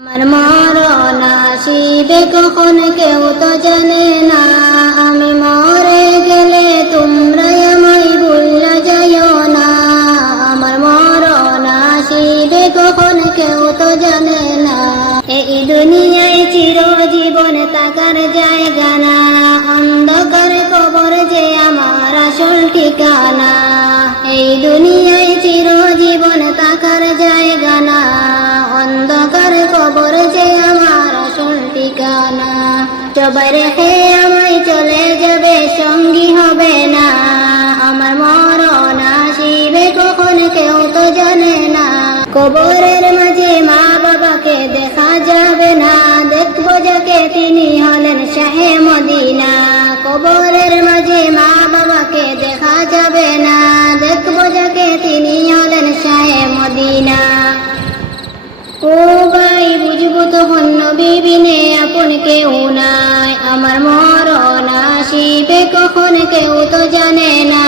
আমার মরণ আসিবে কখন কেউ তো জানে না। আমি মরে গেলে তোমরা আমায় ভুলে যাইও না। আমার মরণ আসিবে কখন কেউ তো জানে না। এই দুনিয়ায় চিরজীবন থাকার জায়গা না। অন্ধকার কবর যে আমার আসল ঠিকানা। এই দুনিয়ায় চিরজীবন থাকার জায়গা না। অন্ধকার কবর যে আমার আসল ঠিকানা। সবাই রেখে আমায় চলে যাবে, সঙ্গী হবে না। আমার মরণ আসিবে কখন কেউ তো জানে না। কবরের মাঝে মা বাবাকে দেখা যাবে না। দেখবো যাকে তিনি হলেন শাহে মদিনা। কবরের মাঝে মা বাবাকে দেখা যাবে না। দেখবো যাকে তিনি হলেন শাহে মদিনা। ও ভাই বুঝবো তখন নবী বিনে আপন কেউ নাই। আমার মরণ আসিবে কখন কেউ তো জানে না।